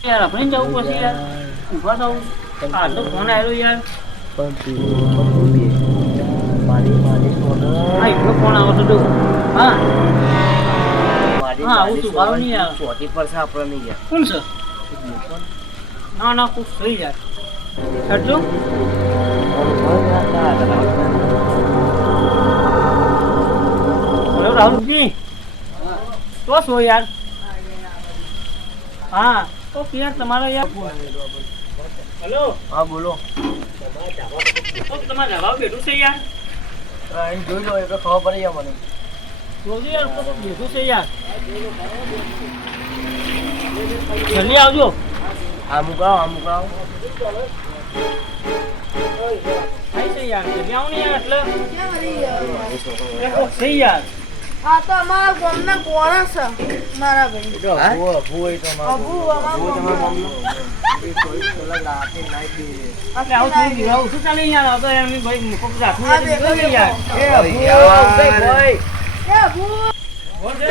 यार अपने जाऊ પછી યાર ઊભા થાવ આ તો ફોન આવ્યો યાર પણ તું બે મારી ફોન આ એટલો ફોન આવે તો હા મારી હા હું તું બારો નહીં યાર ચોથી પર છે આપણે નહીં યાર કોણ છે ના ના કુછ થઈ યાર છડજો હેલો રાહુલજી તો છો યાર હા તો યાર તમારા યાર હેલો હા બોલો તો તમારા ધાબા બેઠું છે યાર અહીં જોઈ લો એટલે ખબર પડી જાય મને જોજો યાર તો બેઠું છે યાર જલ્દી આવજો આ મુકાવ આઈ છે યાર જલ્દી આવો ને યાર એટલે એ કોક છે યાર આ તો અમારા ગામના કોણા છે મારા ભાઈ તો ભૂ એ તો અબુ અમારા આપણે આવું થોડી દીવા ઉઠું ચાલે યાર આ તો એમ ભાઈ મુકો રાખવું આ બે યાર એ ભૂ ભાઈ એ અબુ બોલ દે